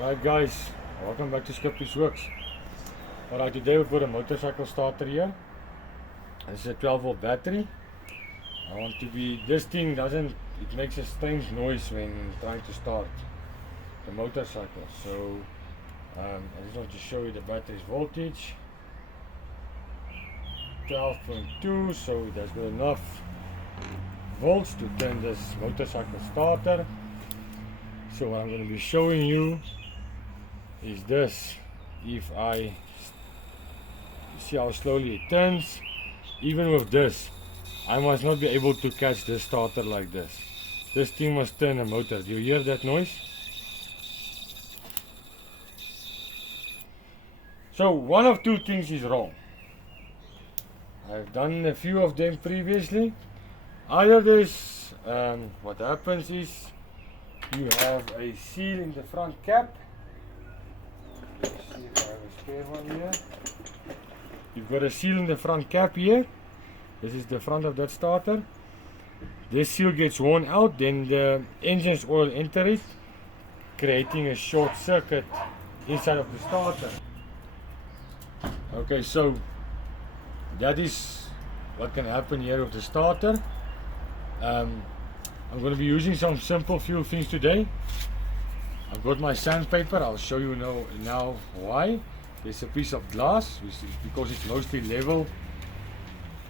Alright guys, welcome back to Skippies Works. Alright, today we've got a motorcycle starter here. This is a 12 volt battery. This thing it makes a strange noise when trying to start the motorcycle. So I just want to show you the battery's voltage. 12.2, so it has got enough volts to turn this motorcycle starter. So what I'm going to be showing you is this. If I see how slowly it turns, even with this, I must not be able to catch this starter like this. This thing must turn a motor. Do you hear that noise? So one of two things is wrong. I've done a few of them previously. Either this, what happens is you have a seal in the front cap. Let's see if I have a spare one here. You've got a seal in the front cap here. This is the front of that starter. This seal gets worn out, then the engine's oil enters it, creating a short circuit inside of the starter. Okay, so that is what can happen here with the starter. I'm going to be using some simple few things today. I've got my sandpaper. I'll show you now why. There's a piece of glass, which is because it's mostly level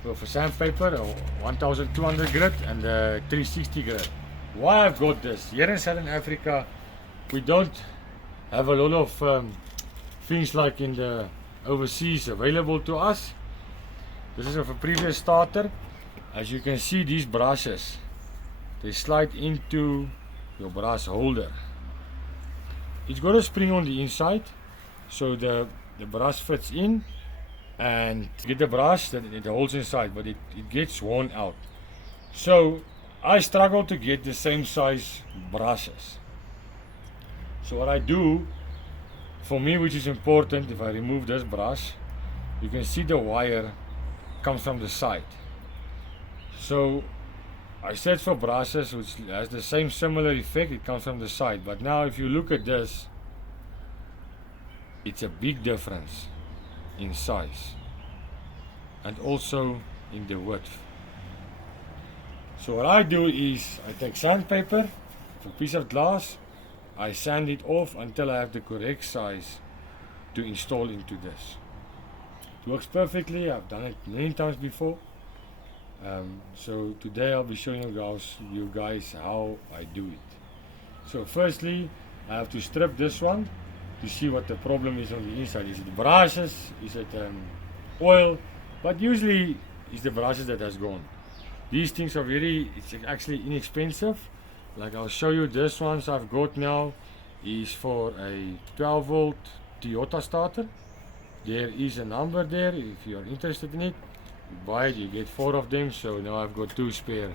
with a sandpaper, 1200 grit and 360 grit. Why I've got this? Here in Southern Africa, we don't have a lot of things like in the overseas available to us. This is of a previous starter. As you can see, these brushes, they slide into your brush holder. It's got a spring on the inside, so the brush fits in, and you get the brush that it holds inside, but it gets worn out. So I struggle to get the same size brushes. So what I do, for me, which is important, if I remove this brush, you can see the wire comes from the side. So I search for brushes which has the same similar effect. It comes from the side. But now if you look at this, it's a big difference in size and also in the width. So what I do is I take sandpaper, a piece of glass, I sand it off until I have the correct size to install into this. It works perfectly. I've done it many times before. So today I'll be showing you guys how I do it. So firstly, I have to strip this one to see what the problem is on the inside. Is it brushes? Is it oil? But usually it's the brushes that has gone. These things are it's actually inexpensive. Like I'll show you, this ones I've got now is for a 12 volt Toyota starter. There is a number there if you're interested in it. You buy it, you get 4 of them, so now I've got 2 spare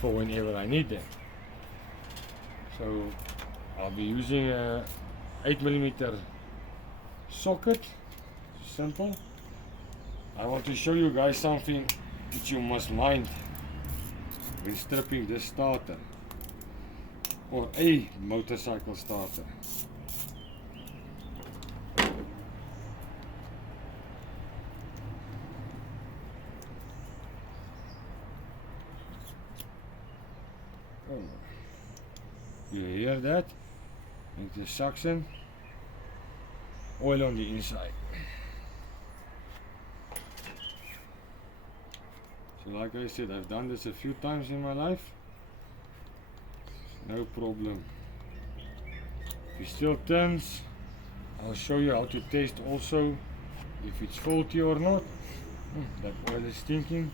for whenever I need them. So I'll be using a 8mm socket. Simple. I want to show you guys something which you must mind when stripping this starter or a motorcycle starter. You hear that? It's the suction oil on the inside. So like I said, I've done this a few times in my life. No problem. If it still turns, I'll show you how to test also if it's faulty or not. That oil is stinking.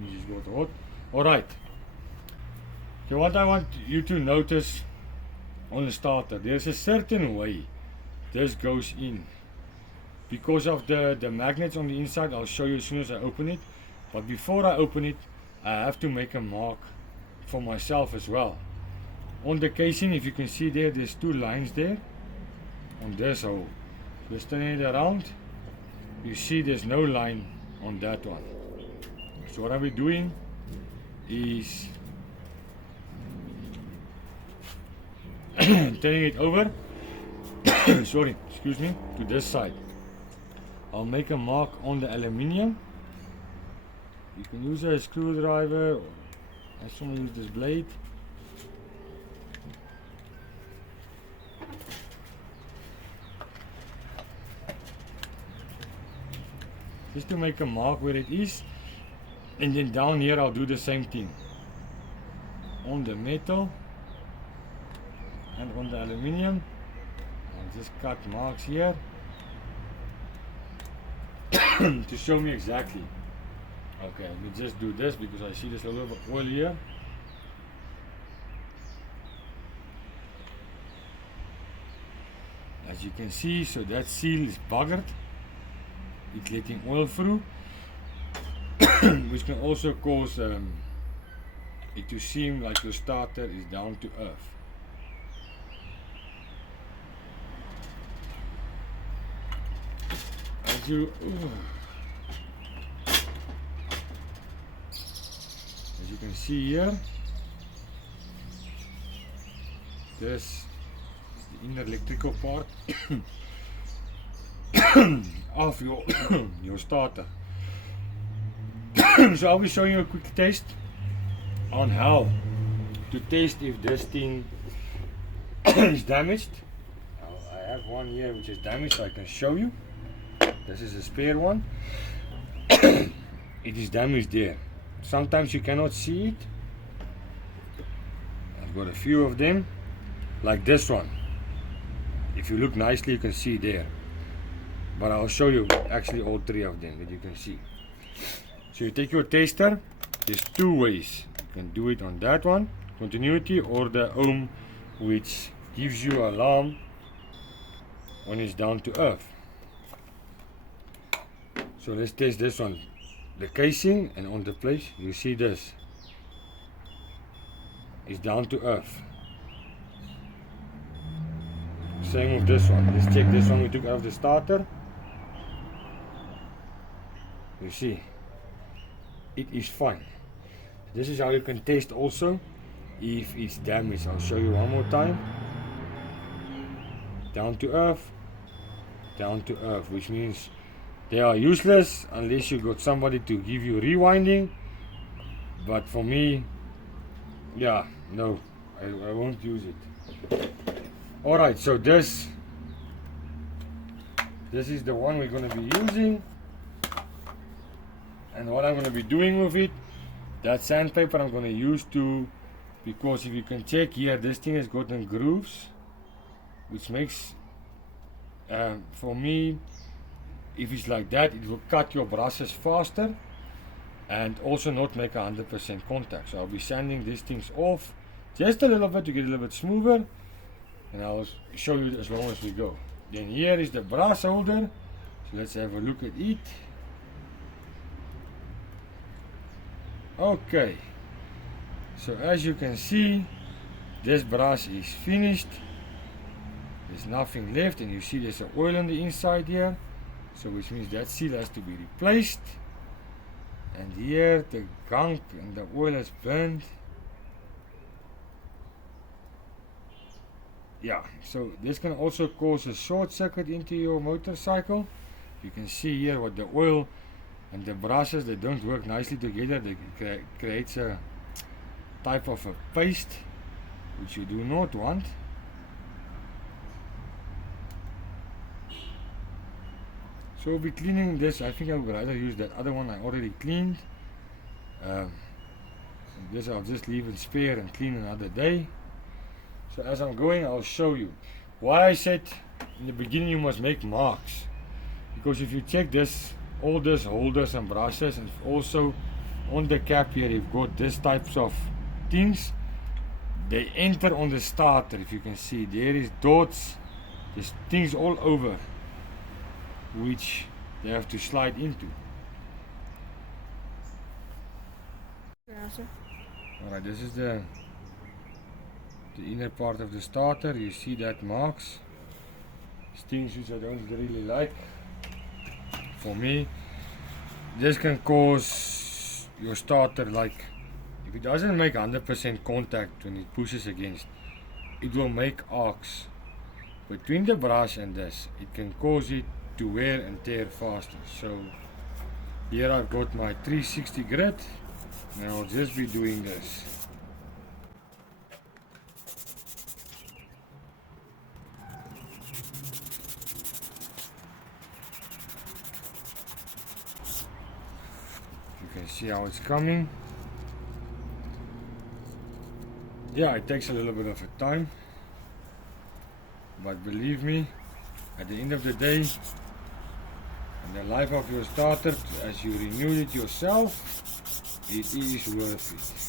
You just got hot. Alright. So what I want you to notice on the starter, there's a certain way this goes in. Because of the magnets on the inside, I'll show you as soon as I open it. But before I open it, I have to make a mark for myself as well. On the casing, if you can see there's 2 lines there on this hole. Just turn it around, you see there's no line on that one. So what I'll be doing is turning it over sorry, excuse me, to this side. I'll make a mark on the aluminium. You can use a screwdriver, or I just want to use this blade. Just to make a mark where it is, and then down here I'll do the same thing on the metal and on the aluminium. I'll just cut marks here to show me exactly. Okay, let me just do this because I see there's a little bit of oil here. As you can see, so that seal is buggered. It's letting oil through, which can also cause it to seem like your starter is down to earth. As you can see here, this is the inner electrical part of your starter. So I'll be showing you a quick test on how to test if this thing is damaged. I have one here which is damaged, so I can show you. This is a spare one. It is damaged there. Sometimes you cannot see it. I've got a few of them, like this one. If you look nicely, you can see there. But I'll show you actually all three of them that you can see. So you take your tester. There's two ways. You can do it on that one, continuity, or the ohm, which gives you an alarm when it's down to earth. So let's test this one. The casing and on the place, you see this is down to earth. Same with this one. Let's check this one we took out of the starter. You see, it is fine. This is how you can test also if it's damaged. I'll show you one more time. Down to earth, which means they are useless unless you got somebody to give you rewinding. But for me, yeah, no, I won't use it. Alright, so this is the one we're going to be using. And what I'm going to be doing with it, that sandpaper I'm going to use to, because if you can check here, this thing has gotten grooves, which makes, for me, if it's like that, it will cut your brushes faster and also not make 100% contact. So I'll be sanding these things off just a little bit to get a little bit smoother, and I'll show you as long as we go. Then here is the brass holder, so let's have a look at it. Okay, so as you can see, this brass is finished. There's nothing left, and you see there's an oil on the inside here, so which means that seal has to be replaced. And here the gunk and the oil has burned. Yeah, so this can also cause a short circuit into your motorcycle. You can see here what the oil and the brushes, they don't work nicely together. They creates a type of a paste which you do not want. So we'll be cleaning this. I think I would rather use that other one I already cleaned. This I'll just leave it spare and clean another day. So as I'm going, I'll show you why I said in the beginning you must make marks, because if you check this, all these holders and brushes, and also on the cap here you've got this types of things, they enter on the starter. If you can see, there is dots, there's things all over which they have to slide into. Alright, this is the inner part of the starter. You see that marks, things which I don't really like. For me, this can cause your starter, like if it doesn't make 100% contact when it pushes against, it will make arcs between the brush and this, it can cause it to wear and tear faster. So here I've got my 360 grit, and I'll just be doing this. You can see how it's coming. Yeah, it takes a little bit of a time, but believe me, at the end of the day, in the life of your starter, as you renew it yourself, it is worth it.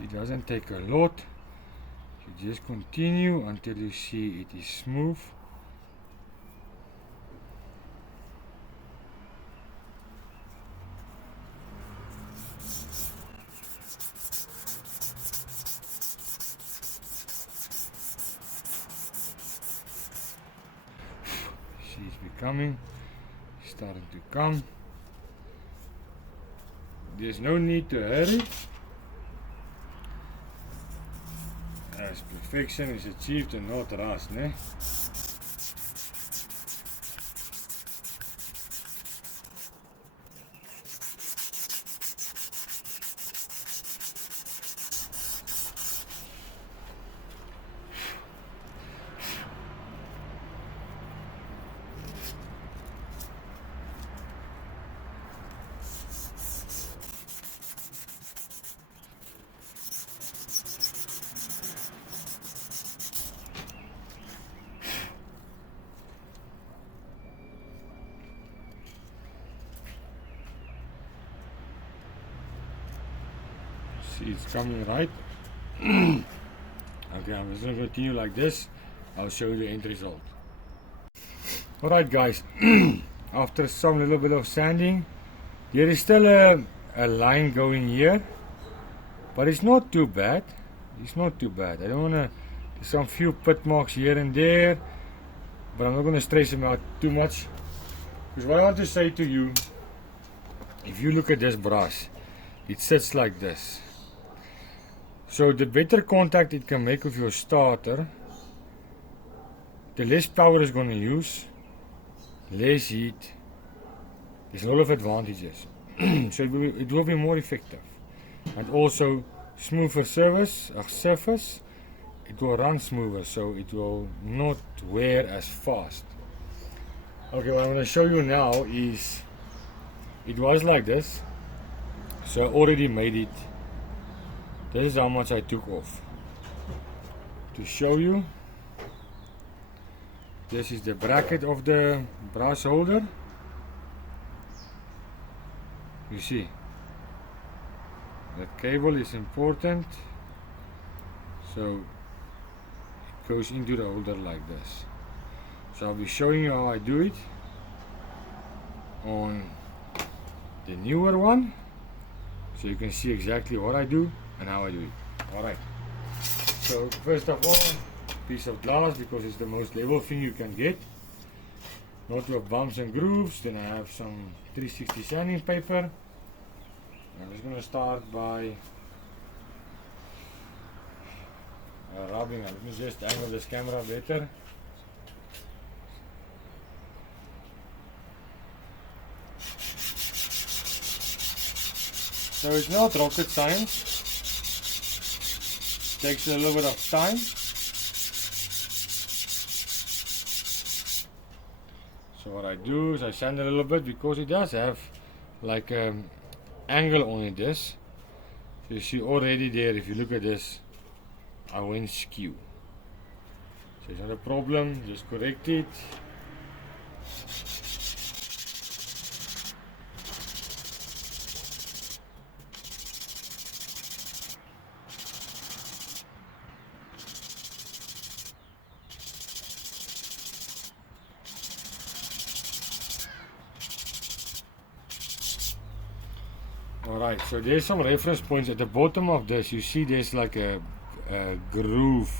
It doesn't take a lot. You just continue until you see it is smooth. See, it's becoming, starting to come. There's no need to hurry, as perfection is achieved and not rushed, ne? See, it's coming right. Okay, I'm just going to continue like this. I'll show you the end result. Alright guys, after some little bit of sanding, there is still a line going here, but it's not too bad. It's not too bad. I don't want to, there's some few pit marks here and there, but I'm not going to stress them out too much. Because what I want to say to you, if you look at this brush, it sits like this. So the better contact it can make with your starter, the less power it's going to use, less heat. There's a lot of advantages. So it will be more effective. And also smoother surface, it will run smoother, so it will not wear as fast. Okay, what I'm going to show you now is, it was like this. So I already made it. This is how much I took off. To show you, this is the bracket of the brush holder. You see, that cable is important, so it goes into the holder like this. So I'll be showing you how I do it on the newer one, so you can see exactly what I do and how I do it. Alright, so first of all, piece of glass, because it's the most level thing you can get, not with bumps and grooves. Then I have some 360 sanding paper. I'm just going to start by rubbing it. Let me just angle this camera better. So it's not rocket science. Takes a little bit of time. So what I do is I sand a little bit, because it does have like angle on it. This, so you see already there, if you look at this, I went skew. So it's not a problem, just correct it. Alright, so there's some reference points at the bottom of this. You see there's like a groove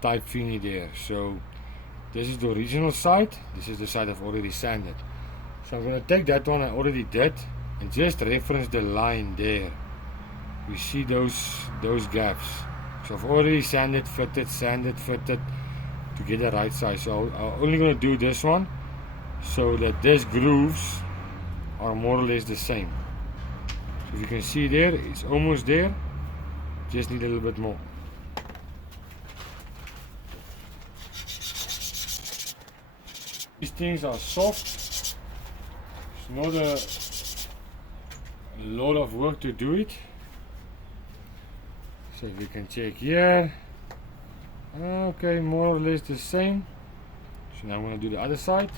type thingy there. So this is the original side, this is the side I've already sanded. So I'm going to take that one I already did and just reference the line there. You see those gaps. So I've already sanded, fitted to get the right size. So I'm only going to do this one so that these grooves are more or less the same. So if you can see there, it's almost there, just need a little bit more. These things are soft, it's not a lot of work to do it. So if you can check here, okay, more or less the same. So now I'm going to do the other side.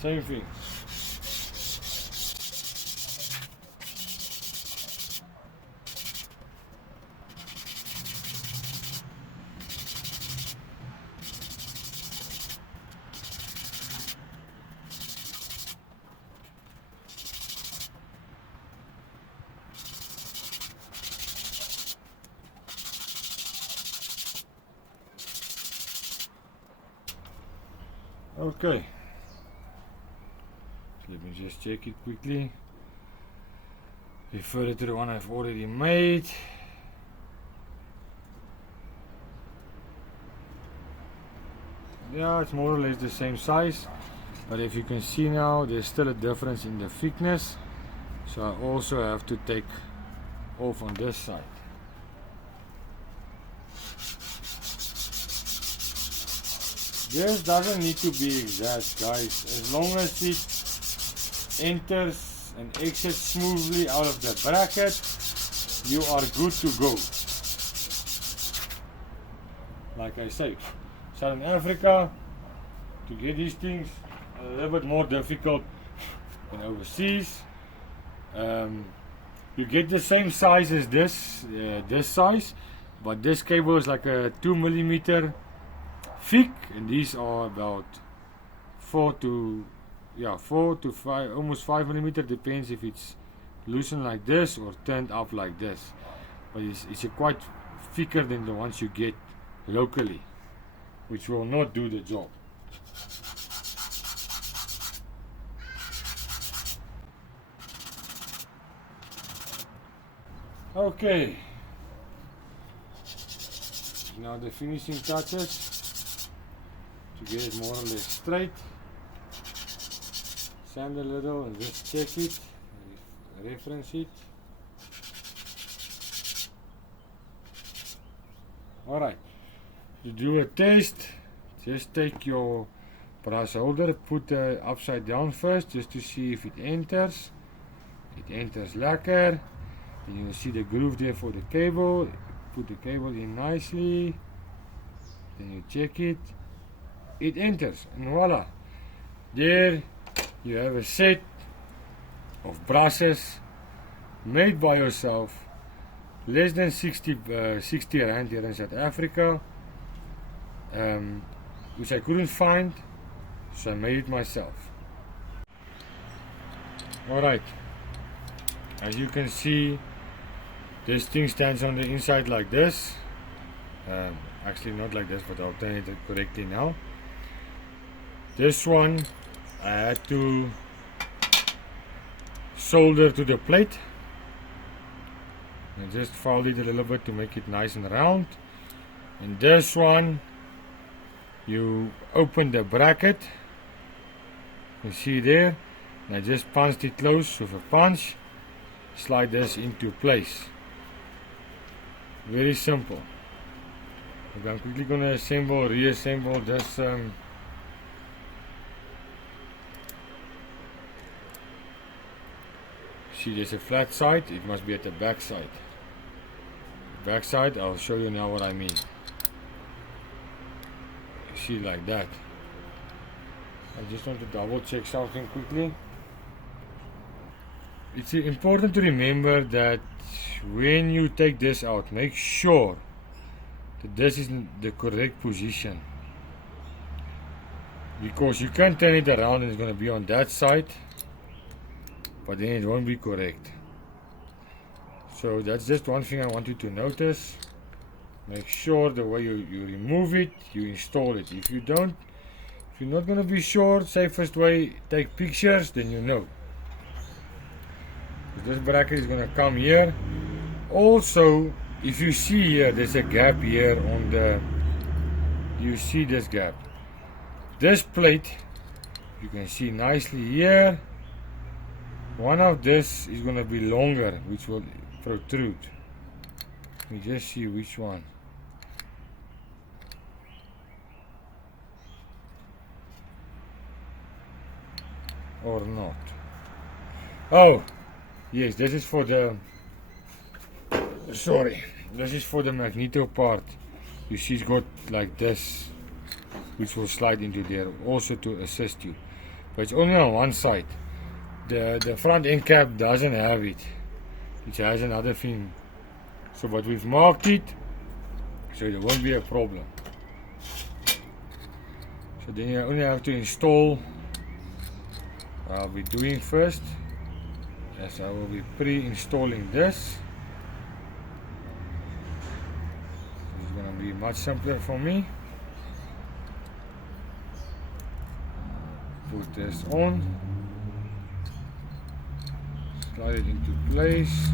Same thing. Okay. Let me just check it quickly. Refer it to the one I've already made. Yeah, it's more or less the same size, but if you can see now, there's still a difference in the thickness, so I also have to take off on this side. This doesn't need to be exact, guys, as long as it enters and exits smoothly out of the bracket, you are good to go. Like I say, Southern Africa, to get these things a little bit more difficult than overseas. You get the same size as this size, but this cable is like a 2mm thick, and these are about 4 to 5, almost 5mm, depends if it's loosened like this or turned up like this. But it's quite thicker than the ones you get locally, which will not do the job. Okay, now the finishing touches to get it more or less straight. Sand a little and just check it, reference it. Alright, to do a test, just take your brass holder, put it upside down first just to see if it enters. It enters lekker. Then you will see the groove there for the cable. Put the cable in nicely, then you check it, it enters, and voila, there you have a set of brushes made by yourself, less than 60 Rand here in South Africa, which I couldn't find, so I made it myself. Alright, as you can see, this thing stands on the inside like this. Actually not like this, but I'll turn it correctly now. This one I had to solder to the plate. I just fold it a little bit to make it nice and round. And this one, you open the bracket, you see there, and I just punched it close with a punch, slide this into place. Very simple. Okay, I'm quickly going to reassemble this see, there's a flat side, it must be at the back side. Back side, I'll show you now what I mean. You see, like that. I just want to double check something quickly. It's important to remember that when you take this out, make sure that this is in the correct position. because you can turn it around and it's going to be on that side, but then it won't be correct. So that's just one thing I want you to notice. Make sure the way you remove it, you install it. If you don't, if you're not going to be sure, safest way, take pictures, then you know. This bracket is going to come here. Also, if you see here, there's a gap here on the, you see this gap. This plate, you can see nicely here, one of this is going to be longer, which will protrude. Let me just see which one. Or not. Oh, yes, this is for the, sorry, this is for the magneto part. You see it's got like this, which will slide into there also to assist you, but it's only on one side. The front end cap doesn't have it, it has another thing. So but we've marked it, so there won't be a problem. So then you only have to install. I'll be doing first, as I will be pre-installing this. It's going to be much simpler for me. Put this on, slide it into place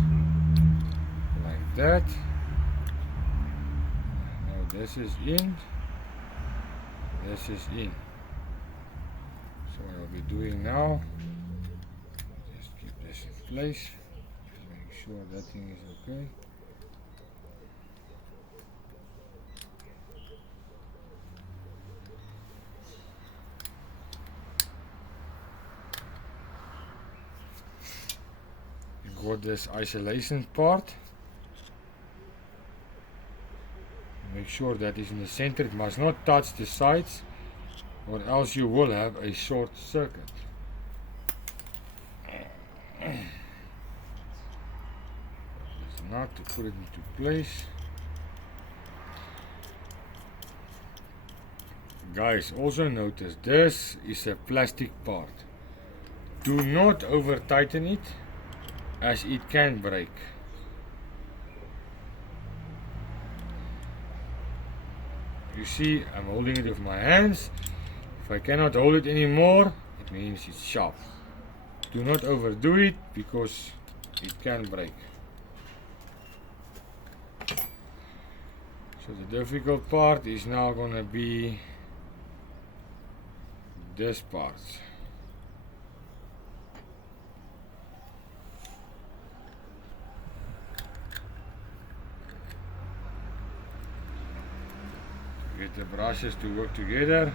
like that. Now this is in, this is in. So what I'll be doing now, just keep this in place, make sure that thing is okay. Got this isolation part. Make sure that is in the center. It must not touch the sides, or else you will have a short circuit. It's not to put it into place. Guys, also notice this is a plastic part. Do not over tighten it, as it can break. You see, I'm holding it with my hands. If I cannot hold it anymore, it means it's sharp. Do not overdo it, because it can break. So the difficult part is now going to be this part. Get the brushes to work together.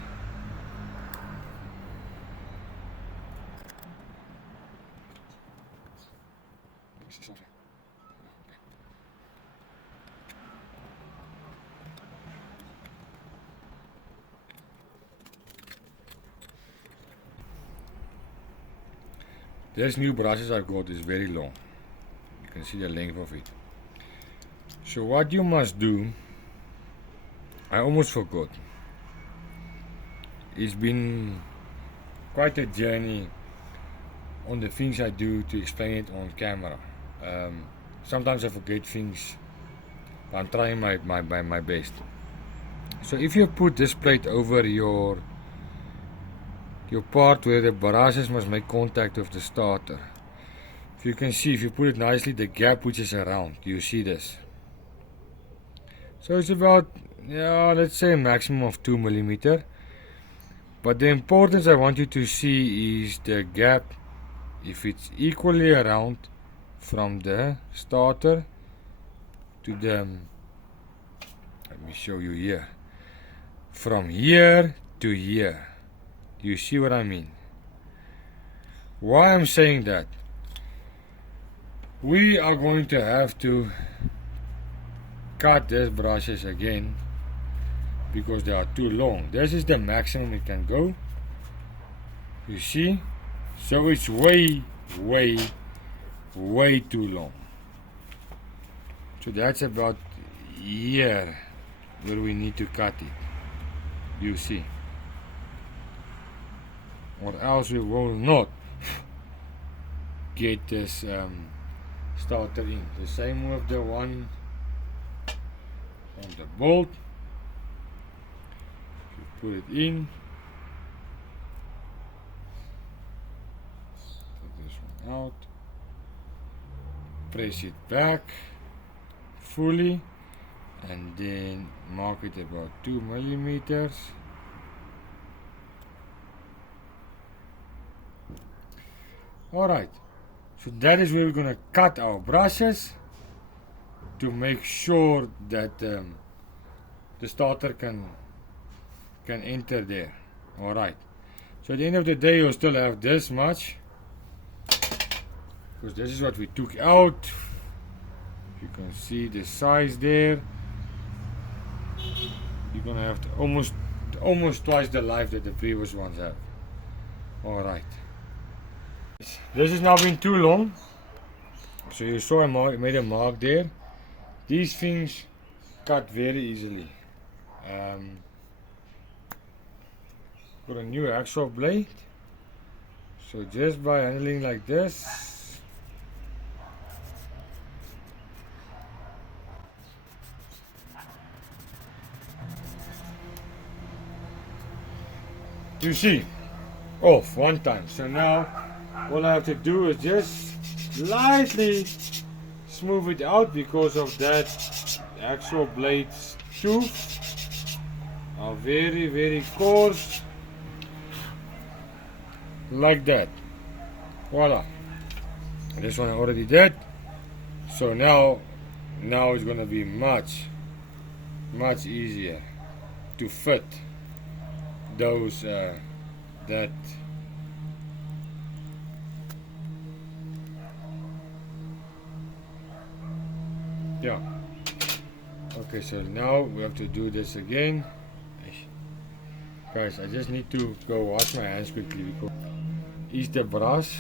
This new brushes I got is very long. You can see the length of it. So what you must do, I almost forgot. It's been quite a journey on the things I do to explain it on camera. Sometimes I forget things, but I'm trying my best. So if you put this plate over your part where the brushes must make contact with the starter, if you can see, if you put it nicely, the gap which is around, you see this. So it's about, yeah, let's say a maximum of 2 mm. But the importance I want you to see is the gap, if it's equally around from the starter to the, let me show you here, from here to here. Do you see what I mean? Why I'm saying that? We are going to have to cut these brushes again, because they are too long. This is the maximum it can go. You see? So it's way too long. So that's about here where we need to cut it. You see? or else we will not get this starter in. The same with the one on the bolt. You put it in, take this one out, press it back fully, and then mark it about 2 millimeters. Alright, so that is where we're going to cut our brushes to make sure that the starter can enter there. Alright, so at the end of the day you'll still have this much, because this is what we took out. You can see the size there. You're going to have to almost twice the life that the previous ones have. Alright. This has now been too long, so you saw I made a mark there. These things cut very easily. Got a new hacksaw blade, so just by handling like this, you see, off one time. So now all I have to do is just lightly smooth it out, because of that hacksaw blade's tooth are very coarse, like that. Voila, this one I already did. So now it's gonna be much easier to fit those that yeah. Okay, so now we have to do this again. Guys, I just need to go wash my hands quickly, because it's the brass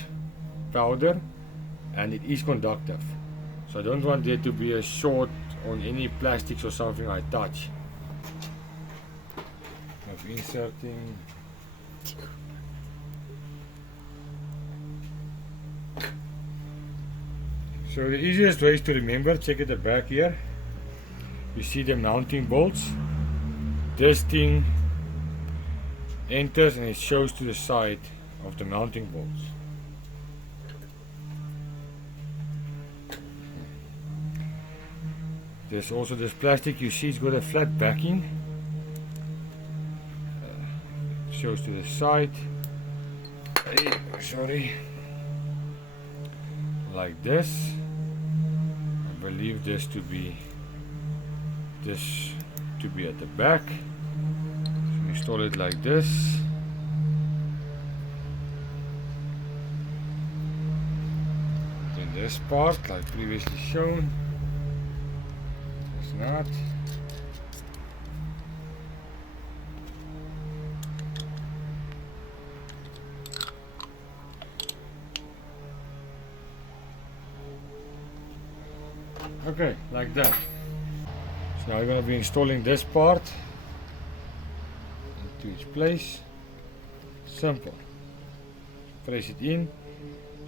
powder and it is conductive, so I don't want there to be a short on any plastics or something I touch. Of inserting. So the easiest way is to remember, check at the back here, you see the mounting bolts. This thing enters and it shows to the side of the mounting bolts. There's also this plastic, you see it's got a flat backing, shows to the side, sorry, like this. I believe this to be at the back. So install it like this. Then this part, like previously shown, it's not. Okay, like that. So now we're going to be installing this part into its place. Simple. Press it in.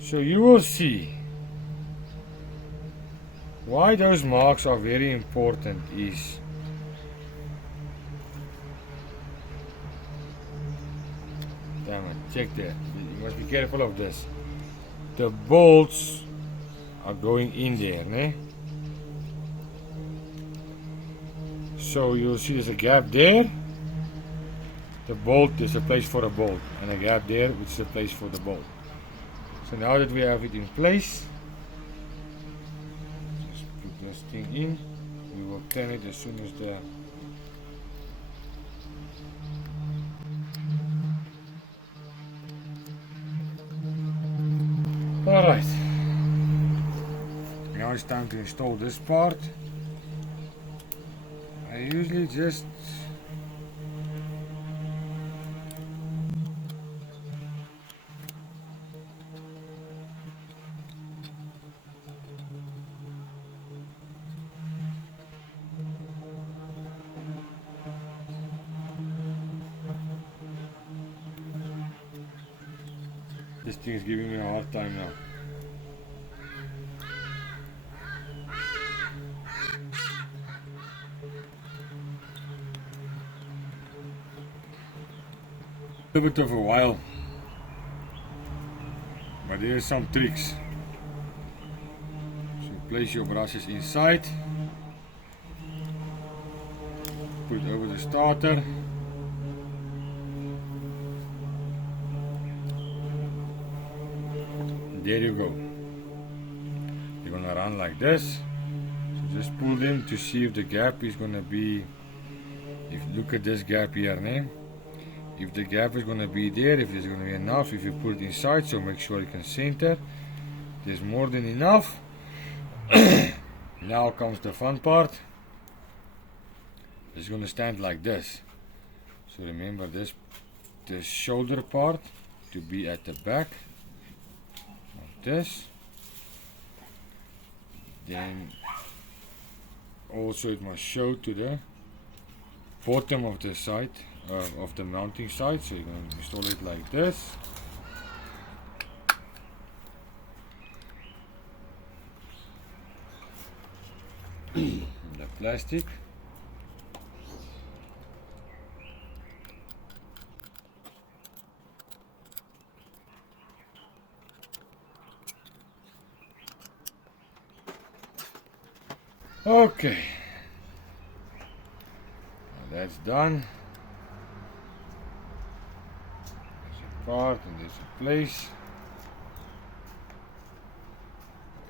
So you will see why those marks are very important is damn it, check there. You must be careful of this. The bolts are going in there, né? So you'll see there's a gap there. The bolt, there's a place for a bolt, and a gap there, which is a place for the bolt. So now that we have it in place, just put this thing in. We will turn it as soon as the alright. Now it's time to install this part. I usually just This thing is giving me a hard time now. A bit of a while, but there are some tricks. So place your brushes inside, put it over the starter, and there you go. They're gonna run like this. So just pull them to see if the gap is gonna be, if you look at this gap here now. If the gap is going to be there, if there's going to be enough, if you put it inside, so make sure you can center. There's more than enough. Now comes the fun part. It's going to stand like this. So remember this shoulder part to be at the back, like this. Then also it must show to the bottom of the side. Of the mounting side, so you're going to install it like this. The plastic. Okay, now that's done. Part and there's a place.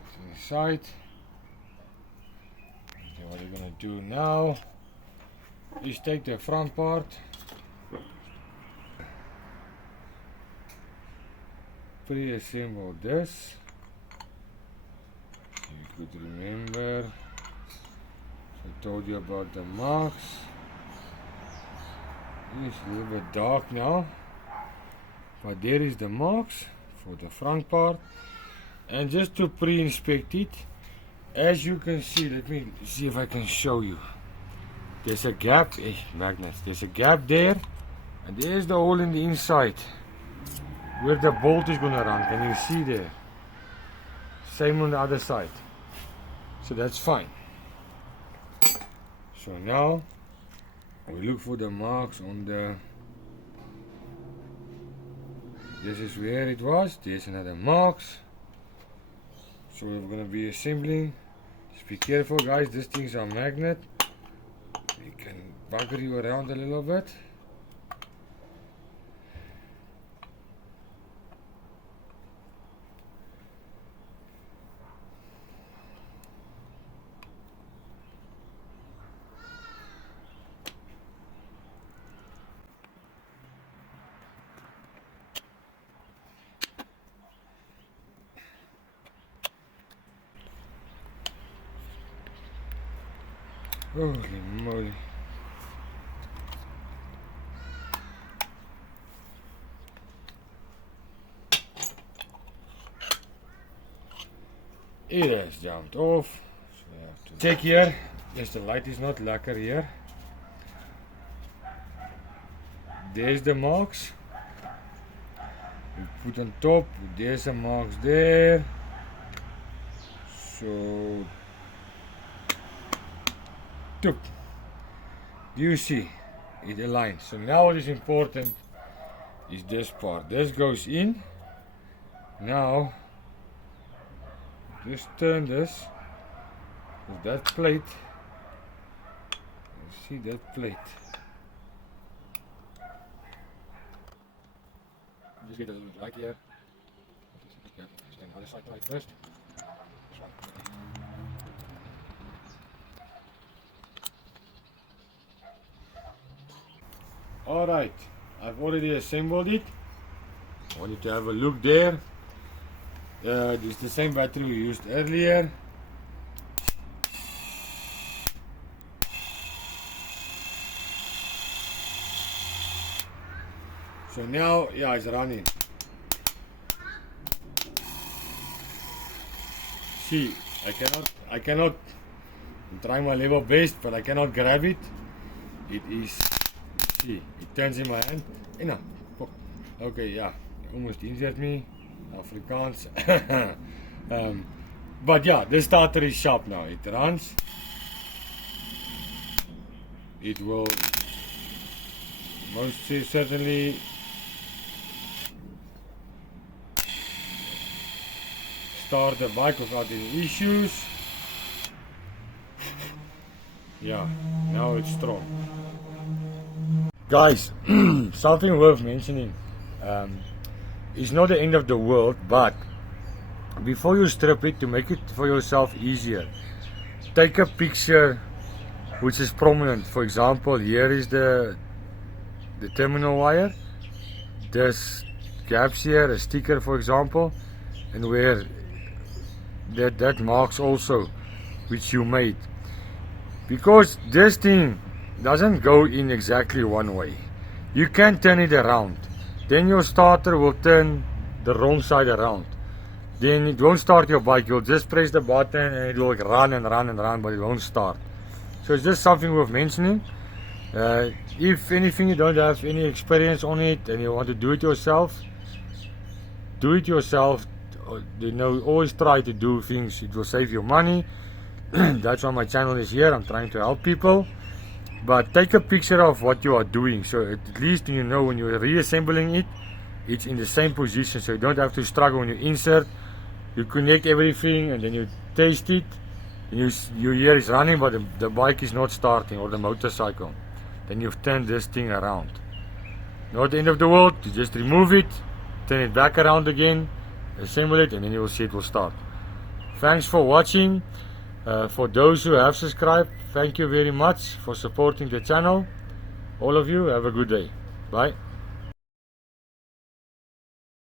It's inside. Okay, what you're gonna do now is take the front part, pre-assemble this. You could remember, I told you about the marks. It's a little bit dark now. But there is the marks for the front part, and just to pre-inspect it, as you can see, let me see if I can show you. There's a gap, magnets, there's a gap there, and there's the hole in the inside where the bolt is gonna run. Can you see there? Same on the other side, so that's fine. So now we look for the marks on the. This is where it was. There's another marks. So we're gonna be assembling. Just be careful, guys. These things are magnet. It can bugger you around a little bit. Holy moly. It has jumped off. So we have to check here. Yes, the light is not lacquer here. There's the marks. We put on top. There's some marks there. So you see it aligns. So now what is important is this part. This goes in. Now just turn this with that plate. You see that plate. Just get a little light here. Stand on the side right first. Alright, I've already assembled it. I want you to have a look there. This is the same battery we used earlier. So now, yeah, it's running. See, I cannot try my level best, but I cannot grab it. It is, see, it turns in my hand. Okay, yeah, it almost injured me. Afrikaans. But yeah, this starter is sharp now. It runs. It will most certainly start the bike without any issues. Yeah, now it's strong. Guys, something worth mentioning. It's not the end of the world, but before you strip it, to make it for yourself easier, take a picture which is prominent. For example, here is the terminal wire. There's gaps here, a sticker for example, and where that marks also which you made, because this thing doesn't go in exactly one way. You can turn it around, then your starter will turn the wrong side around, then it won't start your bike. You'll just press the button and it will run and run and run, but it won't start. So it's just something worth mentioning. If anything, you don't have any experience on it and you want to do it yourself, do it yourself. You know, always try to do things, it will save you money. That's why my channel is here. I'm trying to help people. But take a picture of what you are doing, so at least you know when you're reassembling it, it's in the same position, so you don't have to struggle when you insert. You connect everything and then you taste it, and you hear it's running, but the bike is not starting, or the motorcycle. Then you've turned this thing around. Not the end of the world. You just remove it, turn it back around again, assemble it, and then you will see it will start. Thanks for watching. For those who have subscribed, thank you very much for supporting the channel. All of you, have a good day. Bye.